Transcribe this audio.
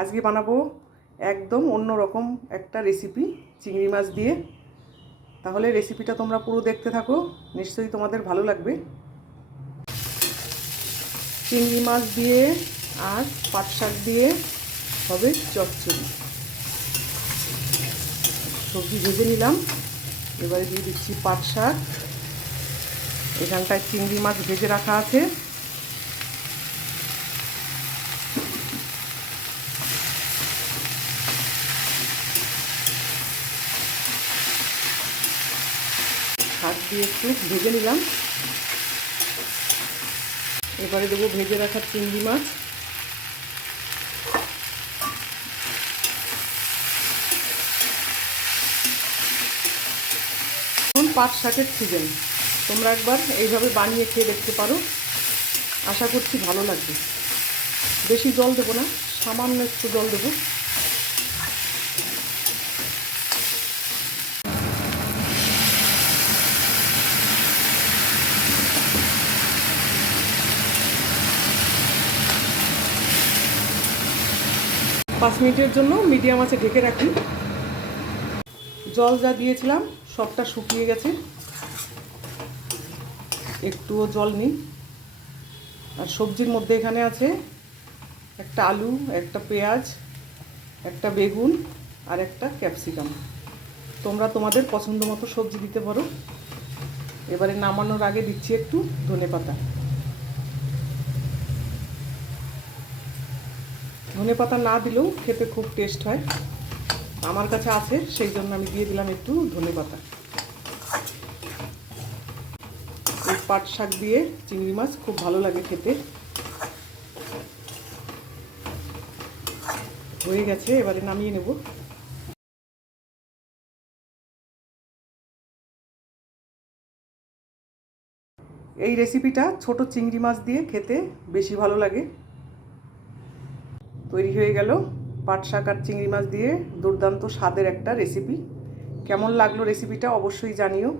আজকে বানাবো একদম অন্যরকম একটা রেসিপি চিংড়ি মাছ দিয়ে। তাহলে রেসিপিটা তোমরা পুরো দেখতে থাকো, নিশ্চয়ই তোমাদের ভালো লাগবে। চিংড়ি মাছ দিয়ে আর পাট শাক দিয়ে হবে চচ্চড়ি। সবজি ভেজে নিলাম, এবারে দিয়ে দিচ্ছি পাট শাক। এখানটায় চিংড়ি মাছ ভেজে রাখা আছে। শাক দিয়ে একটু ভেজে নিলাম। এবারে দেবো ভেজে রাখা চিংড়ি মাছ। এখন পাট শাকের সিজন, তোমরা একবার এইভাবে বানিয়ে খেয়ে দেখতে পারো, আশা করছি ভালো লাগবে। বেশি জল দেবো না, সামান্য একটু জল দেবো। পাঁচ মিনিটের জন্য মিডিয়াম আঁচে ঢেকে রাখি। জল যা দিয়েছিলাম সবটা শুকিয়ে গেছে, একটুও জল নেই। আর সবজির মধ্যে এখানে আছে একটা আলু, একটা পেঁয়াজ, একটা বেগুন আর একটা ক্যাপসিকাম। তোমরা তোমাদের পছন্দ মতো সবজি দিতে পারো। এবারে নামানোর আগে দিচ্ছি একটু ধনেপাতা। ধনেপাতা না দিলেও খেতে খুব টেস্ট হয়, আমার কাছে আছে সেই জন্য আমি দিয়ে দিলাম একটু ধনেপাতা। এই পাট শাক দিয়ে চিংড়ি মাছ খুব ভালো লাগে খেতে। হয়ে গেছে, এবারে নামিয়ে নেব। এই রেসিপিটা ছোট চিংড়ি মাছ দিয়ে খেতে বেশি ভালো লাগে। তৈরি হয়ে গেল পাট শাক আর চিংড়ি মাছ দিয়ে দুর্দান্ত স্বাদের একটা রেসিপি। কেমন লাগলো রেসিপিটা অবশ্যই জানিও।